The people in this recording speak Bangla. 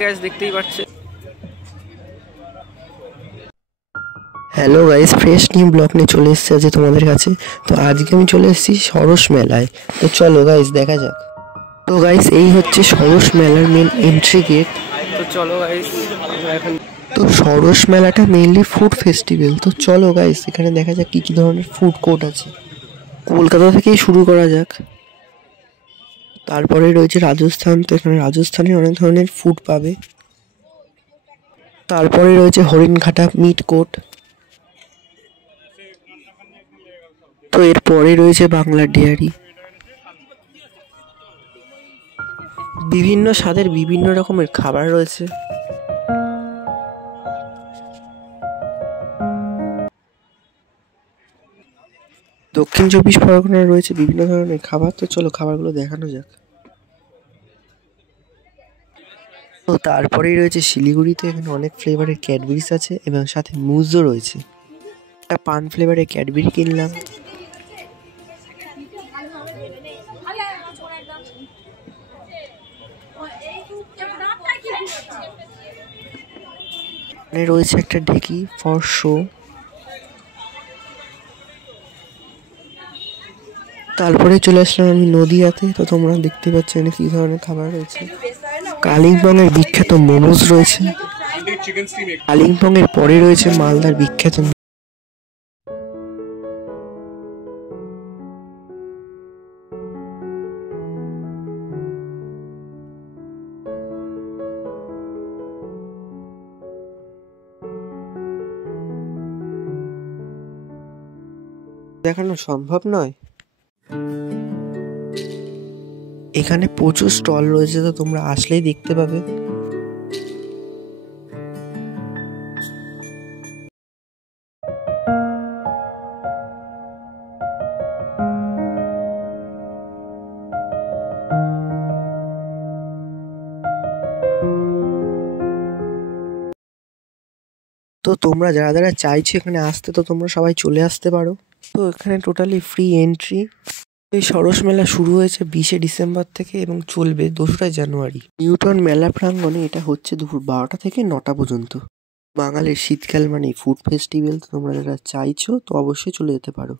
গাইস দেখতেই পাচ্ছেন। Hello guys, fresh new blog নিয়ে চলে এসেছি আজকে তোমাদের কাছে। তো আজকে আমি চলে এসেছি সরস মেলায়। তো চলো গাইস দেখা যাক। তো গাইস এই হচ্ছে সরস মেলার মেন এন্ট্রি গেট। তো চলো গাইস আমরা এখন তো সরস মেলাটা মেইনলি ফুড ফেস্টিভ্যাল। তো চলো গাইস এখানে দেখা যাক কি কি ধরনের ফুড কোর্ট আছে। কলকাতা থেকেই শুরু করা যাক। তারপরে রয়েছে রাজস্থান। তো এখানে রাজস্থানের অনেক ধরনের ফুড পাবে। তারপরে রয়েছে হরিণঘাটা মিট কোর্ট। তো এরপরে রয়েছে বাংলা ডেয়ারি। বিভিন্ন স্বাদের বিভিন্ন রকমের খাবার রয়েছে। দক্ষিণ চব্বিশ পরগনায় রয়েছে বিভিন্ন ধরনের খাবার। তো চলো খাবারগুলো দেখানো যাক। তো তারপরেই রয়েছে শিলিগুড়িতে। এখানে অনেক ফ্লেভারের ক্যাডবেরিজ আছে এবং সাথে মুজও রয়েছে। একটা পান ফ্লেভারের ক্যাডবেরি কিনলাম। এখানে রয়েছে একটা ঢেকি ফর শো। তারপরে চলে আসলাম আমি নদিয়াতে। তো তোমরা দেখতে পাচ্ছ এখানে কি ধরনের খাবার রয়েছে। কালিম্পংয়ের বিখ্যাত মোমোজ রয়েছে। কালিম্পংয়ের পরে রয়েছে মালদার বিখ্যাত। দেখানো সম্ভব নয়। এখানে প্রচুর স্টল রয়েছে, তো তোমরা আসলেই দেখতে পাবে। তো তোমরা যারা যারা চাইছো এখানে আসতে, তো তোমরা সবাই চলে আসতে পারো। তো এখানে টোটালি ফ্রি এন্ট্রি। এই সরস মেলা শুরু হয়েছে 20শে ডিসেম্বর থেকে এবং চলবে 2রা জানুয়ারি। নিউটন মেলা প্রাঙ্গণে এটা হচ্ছে দুপুর 12টা থেকে 9টা পর্যন্ত। বাঙালির শীতকাল মানে ফুড ফেস্টিভ্যাল। তোমরা যারা চাইছো তো অবশ্যই চলে যেতে পারো।